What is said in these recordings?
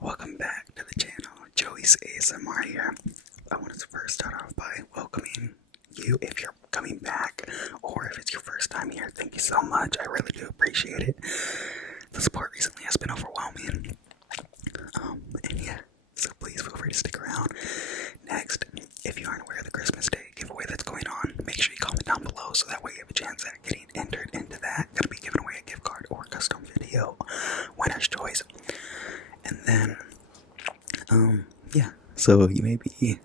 Welcome back to the channel. Joey's ASMR here. I wanted to first start off by welcoming you if you're coming back, or if it's your first time here. Thank you so much. I really do appreciate it. The support recently has been overwhelming. And yeah, so please feel free to stick around. Next, if you aren't aware of the Christmas Day giveaway that's going on, make sure you comment down below so that way you have a chance at getting entered into that. Gonna be giving away a gift card or a custom video, winner's choice. And then, yeah, so you maybe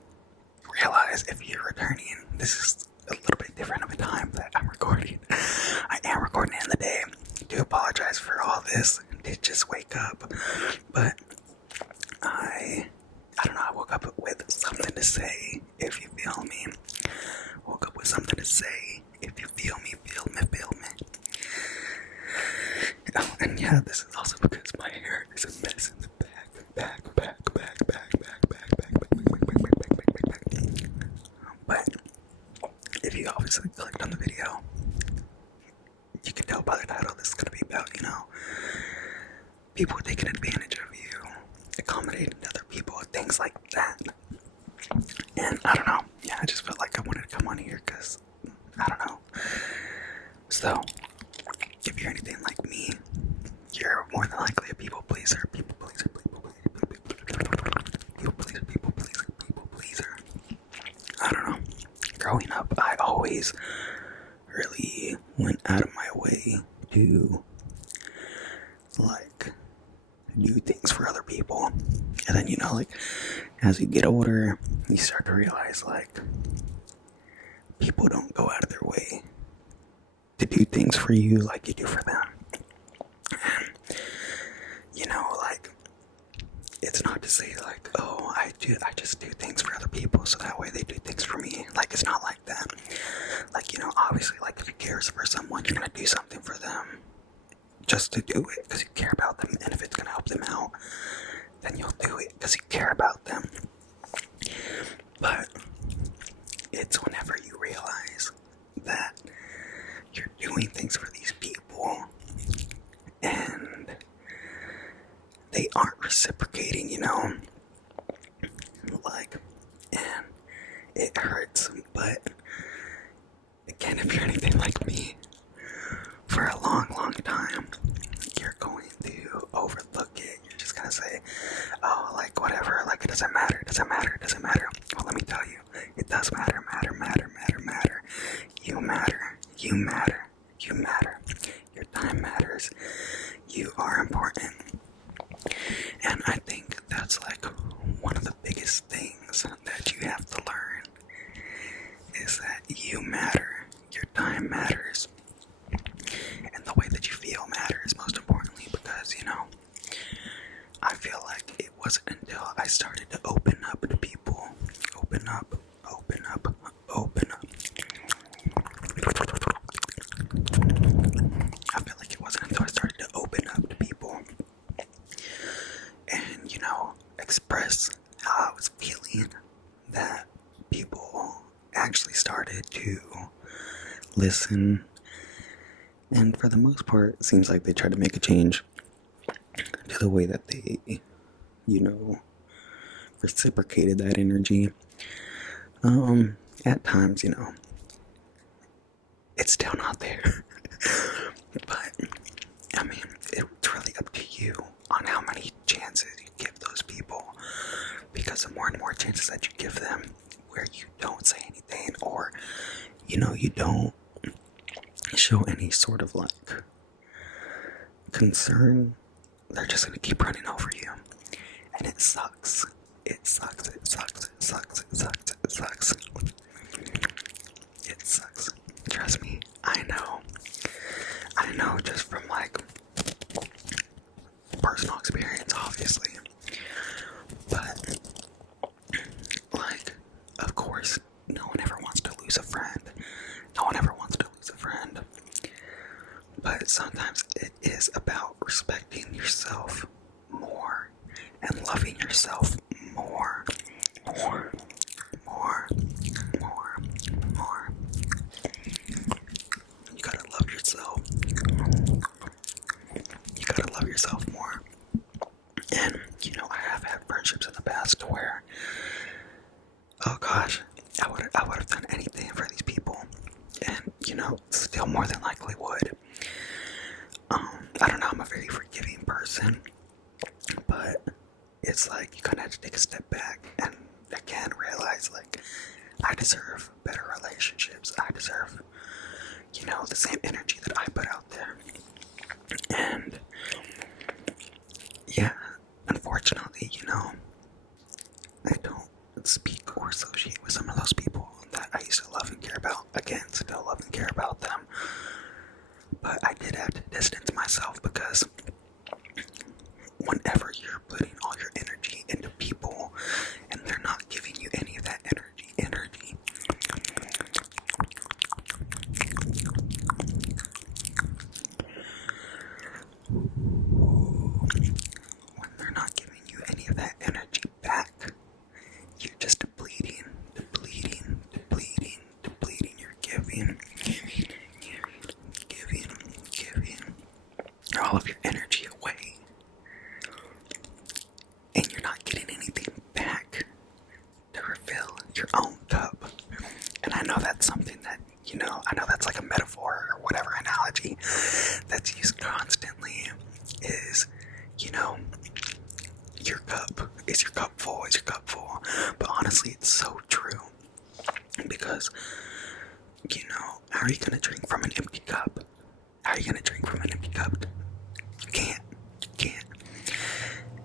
realize if you're returning, this is a little bit different of a time that I'm recording. I am recording in the day. I do apologize for all this. I did just wake up, but I don't know, I woke up with something to say, if you feel me. Woke up with something to say, if you feel me, feel me, feel me. Oh, and yeah, this is also because my hair is a mess in the back. But if you obviously clicked on the video, you can tell by the title this is going to be about, people taking advantage of you, accommodating other people, things like that. And I don't know, yeah, I just felt like I wanted to come on here because, I don't know. So, if you're anything like me, you're more than likely a people pleaser. I don't know. Growing up, I always really went out of my way to, do things for other people. And then, as you get older, you start to realize, people don't go out of their way to do things for you like you do for them. And, it's not to say, oh, I just do things for other people so that way they do things for me. It's not like that. Obviously, if you care for someone, you're gonna do something for them just to do it because you care about them, and if it's gonna help them out, then you'll do it because you care about them. But it's whenever you realize that you're doing things for these people and they aren't reciprocating, and it hurts. But again, if you're anything like me, for a long time, you're going to overlook it. You're just gonna say, oh, whatever, it doesn't matter. Well, let me tell you, it does matter. You matter. Your time matters. You are important. And I think that's one of the biggest things that you have to learn is that you matter. Your time matters. And the way that you feel matters, most importantly, because, I feel like it wasn't until I started to open up to people, open up. I feel like it wasn't until I started to open up to people and, express how I was feeling that people actually started to listen. And for the most part, it seems like they tried to make a change to the way that they, reciprocated that energy. At times, it's still not there. But, it's really up to you on how many chances you give those people. Because the more and more chances that you give them where you don't say anything, or, you don't show any sort of concern, they're just gonna keep running over you. And it sucks. It sucks. Trust me, I know just from personal experience, obviously. But of course, no one ever wants to lose a friend. But sometimes it is about respecting yourself more and loving yourself more. You gotta love yourself. would. I don't know, I'm a very forgiving person, but it's like you kind of have to take a step back and again realize like I deserve better relationships. I deserve, the same energy that I put out there. And yeah, unfortunately, I don't speak or associate with some of those people that I used to love and care about. Again, still love and care about them. But I did have to distance myself because whenever you're putting all your energy into people and they're not giving you any of that energy, when they're not giving you any of that energy back, you're just depleting. You're giving all of your energy away, and you're not getting anything back to refill your own cup. And I know that's something that, I know that's like a metaphor or whatever analogy that's used constantly is, your cup full? Is your cup full? But honestly, it's so true. Because, how are you going to drink from an empty cup? How are you going to drink from an empty cup? You can't.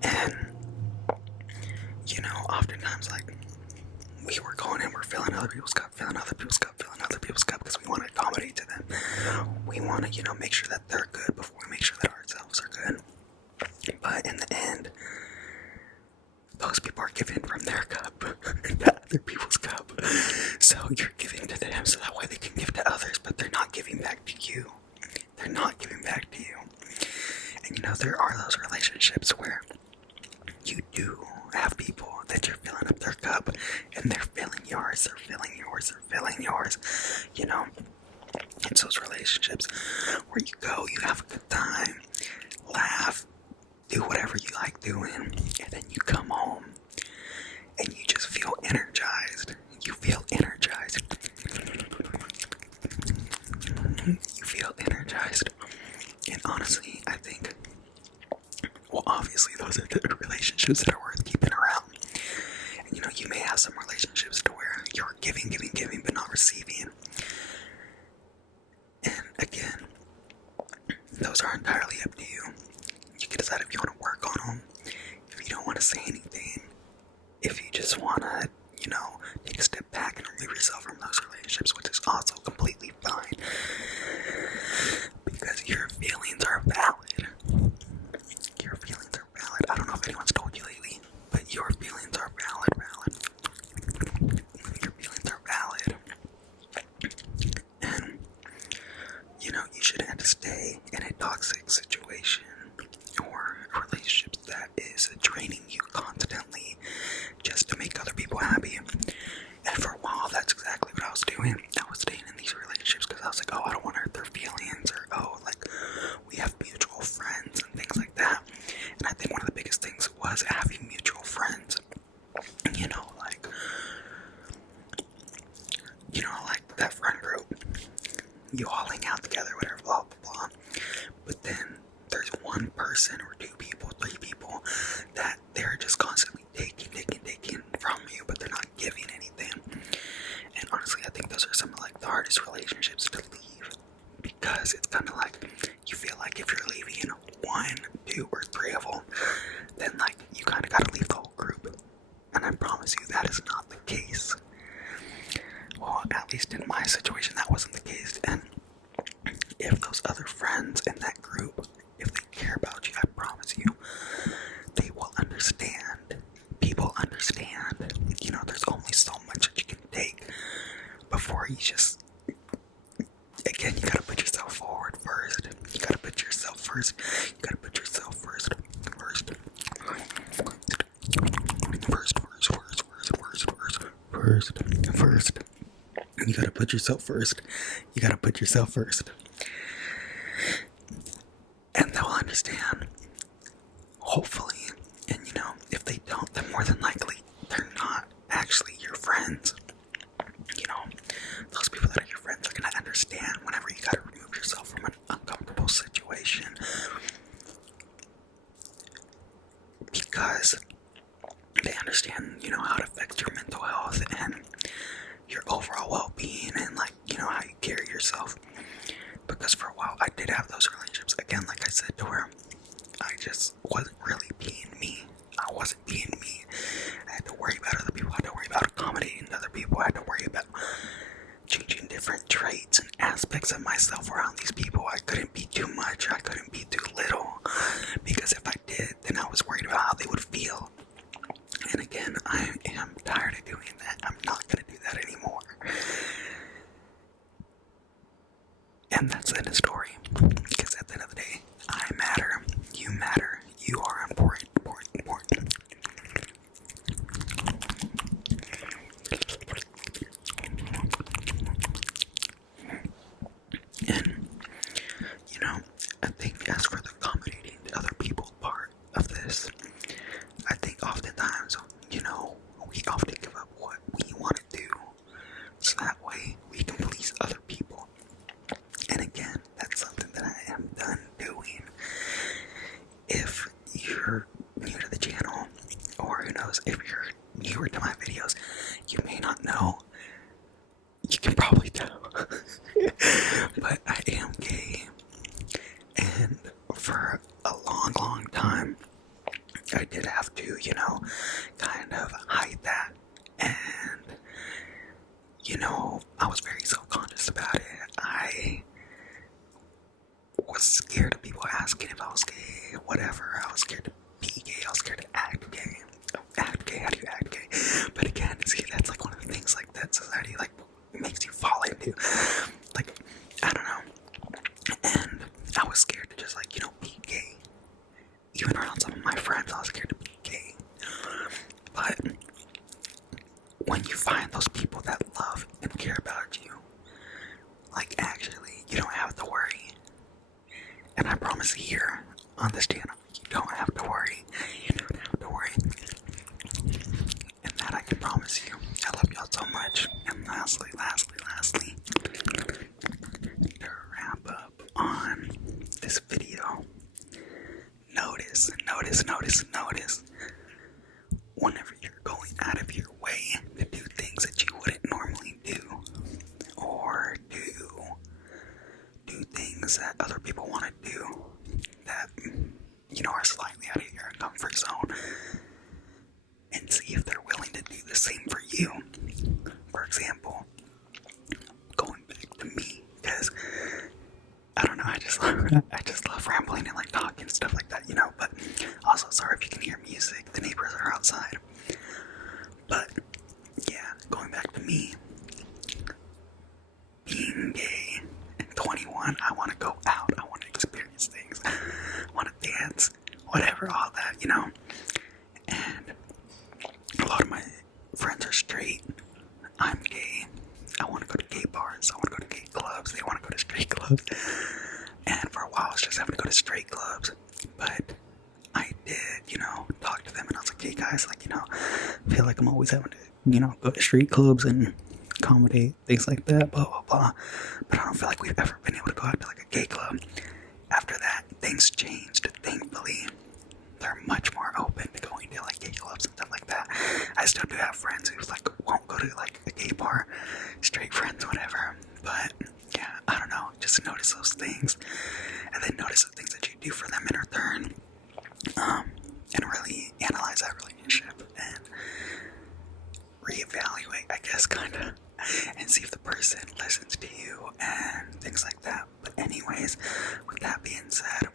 And, oftentimes, like, we're going and we're filling other people's cup, because we want to accommodate to them. We want to, make sure that they're good before we make sure that ourselves are good. But in the end, those people are giving from their cup to other people's cup. So you're giving to them so that way they can give to others, but they're not giving back to you. And, there are those relationships where you do have people that you're filling up their cup and they're filling yours. It's those relationships where you go, you have a good time, laugh, do whatever you like doing, and then you come home and you just feel energized. And honestly, I think, obviously those are the relationships that are worth keeping around. And you may have some relationships to where you're giving, but not receiving. And again, those are entirely up to you. You can decide if you want to work on them, if you don't want to say anything, if you just want to, take a step back and remove yourself from those relationships, which is also completely fine. Because your feelings are valid. I don't know if anyone's told you lately, but your feelings are valid. Your feelings are valid. And, you shouldn't have to stay in a toxic situation or a relationship that is draining you constantly just to make other people happy. And for a while, that's exactly what I was doing. I was staying in these relationships because I was like, I don't want to hurt their feelings, or, we have mutual friends and things like that. And I think one of the biggest things was having mutual friends. Like that friend group. You all hang out together, whatever, blah, blah, blah. But then there's one person or two people, three people that they're just constantly taking from you, but they're not giving anything. And honestly, I think those are some of the hardest relationships to leave, because it's kind of like you feel like if you're leaving one, two, or three of them, then you kind of got to leave the whole group. And I promise you that is not the case. Well, at least in my situation, that wasn't the case. And if those other friends in that group, if they care about you, I promise you, they will understand. People understand. There's only so much that you can take before you just, again, you gotta put yourself forward first. You gotta put yourself first. You gotta put yourself first. And they'll understand. Hopefully. And if they don't, then more than likely they're not actually your friends. Those people that are your friends are gonna understand whenever you gotta remove yourself from an did have those relationships, again, like I said, to where I just wasn't really being me. I wasn't being me. I had to worry about other people. I had to worry about accommodating other people. I had to worry about changing different traits and aspects of myself around these people. I couldn't be too much. I couldn't be too little. Because if I did, then I was worried about how they would feel. And again, I am tired of doing that. I'm not going to do that anymore. And that's the end of the story. Because at the end of the day, I matter. You matter. You are important, important, important. And, you know, I think as for the accommodating the other people part of this, I think oftentimes, you know, we often give up what we want to do. So that way we can please other people. And again, that's something that I am done doing. If you're new to the channel, or who knows, if you're newer to my videos, you may not know. You can probably tell. But I am gay. And for a long, long time, I did have to, you know, kind of hide that. And, you know, I was very self-conscious about it. I was scared of people asking if I was gay, whatever. I was scared to be gay. I was scared to act gay. Act gay? How do you act gay? But again, see, that's like one of the things like that society like makes you fall into. Like, I don't know. And I was scared to just like, you know, be gay. Even around some of my friends, I was scared to be gay. But when you find those people that love and care about you, like actually, you don't have to worry. And I promise here on this channel, you don't have to worry. You don't have to worry. And that I can promise you. I love y'all so much. And lastly, to wrap up on this video, notice, whenever you're going out of your way to do things that you wouldn't normally do, or do things that other people want to do that, you know, are slightly out of your comfort zone, and see if they're willing to do the same for you. For example, going back to me, because I don't know, I just love rambling and like talking and stuff like that, you know. But also, sorry if you can hear music, the neighbors are outside. But yeah, going back to me, being gay and 21, I want to go out, I want to experience things, I want to dance, whatever, all that, you know. And a lot of my friends are straight. I'm gay. I want to go to gay bars. I want to go to gay clubs. They want to go to straight clubs. And for a while, I was just having to go to straight clubs. But I did, you know, talk to them. And I was like, hey guys, like, you know, I feel like I'm always having to, you know, go to street clubs and accommodate things like that, blah, blah, blah. But I don't feel like we've ever been able to go out to like a gay club. After that, things changed, thankfully. They're much more open to going to like gay clubs and stuff like that. I still do have friends who like won't go to like a gay bar, straight friends, whatever. But yeah, I don't know. Just notice those things, and then notice the things that you do for them in return, and really analyze that relationship and reevaluate, I guess, kind of, and see if the person listens to you and things like that. But anyways, with that being said,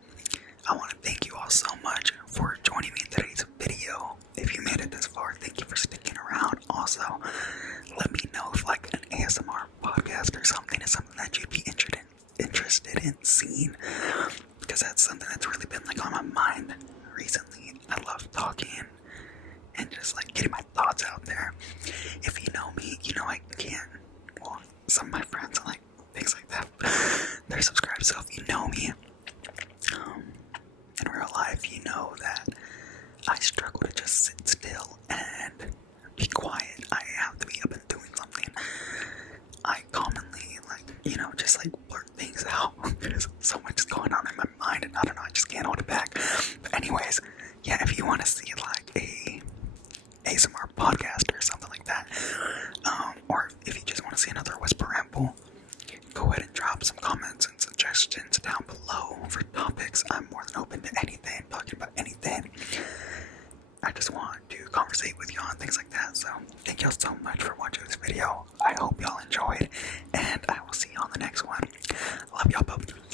I want to thank you all so much for joining me in today's video. If you made it this far, thank you for sticking around. Also, let me know if like an ASMR podcast or something is something that you'd be interested in seeing, because that's something that's really been like on my mind recently. I love talking and just like getting my thoughts out there. If you know me, you know I can. Well, some of my friends like things like that, they're subscribed. So if you know me, in real life, you know that I struggle to just sit still and be quiet. I have to be up and doing something. I commonly, like, you know, just like blurt things out. There's so much going on in my mind, and I don't know, I just can't hold it back. But anyways, yeah, if you want to see like a ASMR podcast or something like that, or if you just want to see another whisper ramble, go ahead and drop some comments and suggestions down below. conversate with y'all and things like that. So thank y'all so much for watching this video. I hope y'all enjoyed, and I will see you on the next one. Love y'all both.